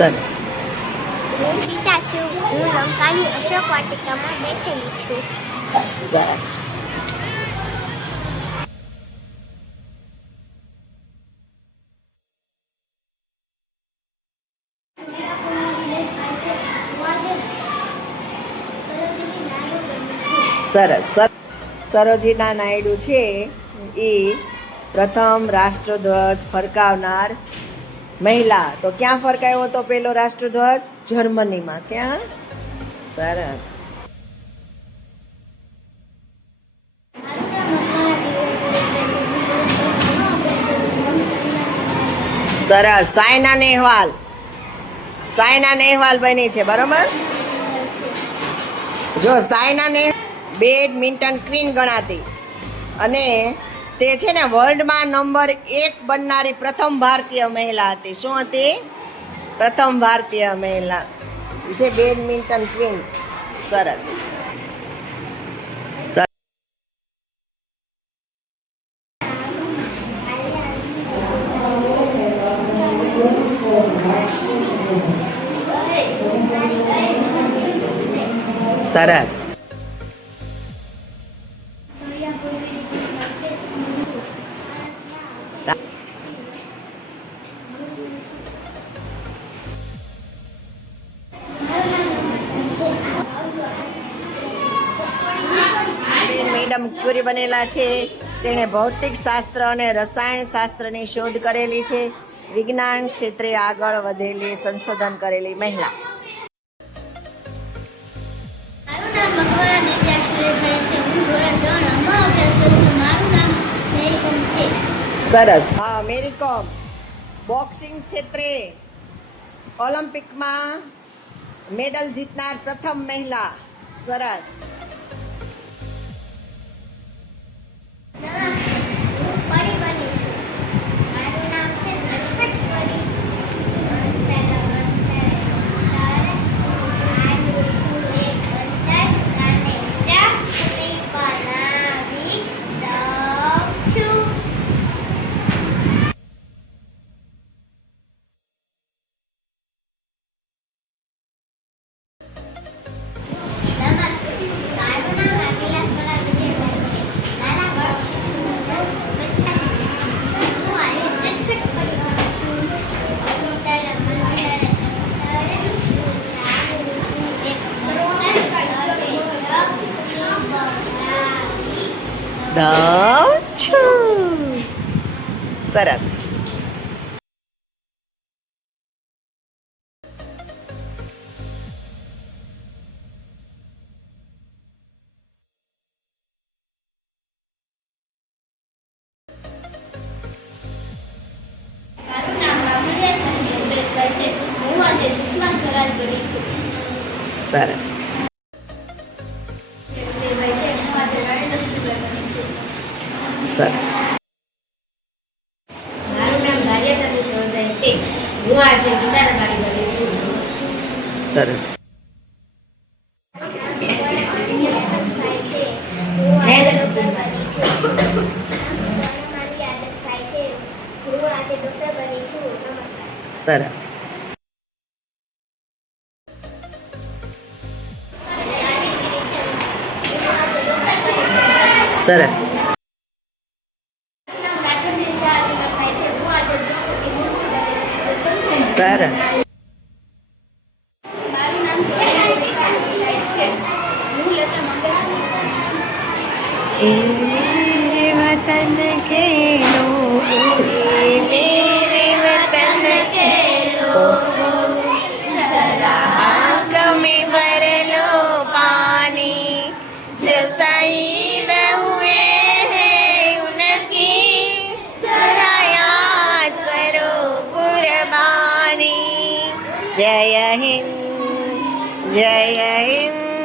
સરસ. હું સીતા છું. હું લંકાની અશોક વાટિકામાં બેઠેલી છું. સરસ. સરસ. સરોજીના નાયડુ છે એ પ્રથમ રાષ્ટ્રધ્વજ ફરકાવનાર મહિલા. તો ક્યાં ફરકાવ્યો હતો પેલો રાષ્ટ્રધ્વજ? જર્મનીમાં. ક્યાં? સરસ. સરસ. સાયના નેહવાલ બની છે, બરોબર? જો સાયના બેડમિન્ટન ક્વીન ગણાતી અને તે છે ને વર્લ્ડમાં નંબર 1 બનનારી પ્રથમ ભારતીય મહિલા હતી. શું હતી? પ્રથમ ભારતીય મહિલા છે બેડમિન્ટન ક્વીન. સરસ. સરસ. મેડમ ક્યુરી બનેલા છે. તેણે ભૌતિક શાસ્ત્ર અને રસાયણ શાસ્ત્રની શોધ કરેલી છે. વિજ્ઞાન ક્ષેત્રે આગળ વધેલી સંશોધન કરેલી મહિલા. સરસ. હા, મેરી કોમ બોક્સિંગ ક્ષેત્રે ઓલિમ્પિકમાં મેડલ જીતનાર પ્રથમ મહિલા. સરસ. સરસ. સરસ. સરસ. મારું નામ ભાર્યાતાબેન ચૌધરી છે. હું આજે ગીતાના બારી બની છું. સરસ. સરસ. સરસ. સરસ. वतन के लोग, मेरे वतन के लोग, आँख में भर लो पानी, जो शहीद हुए हैं उनकी जरा याद करो कुर्बानी. जय हिंद, जय हिंद.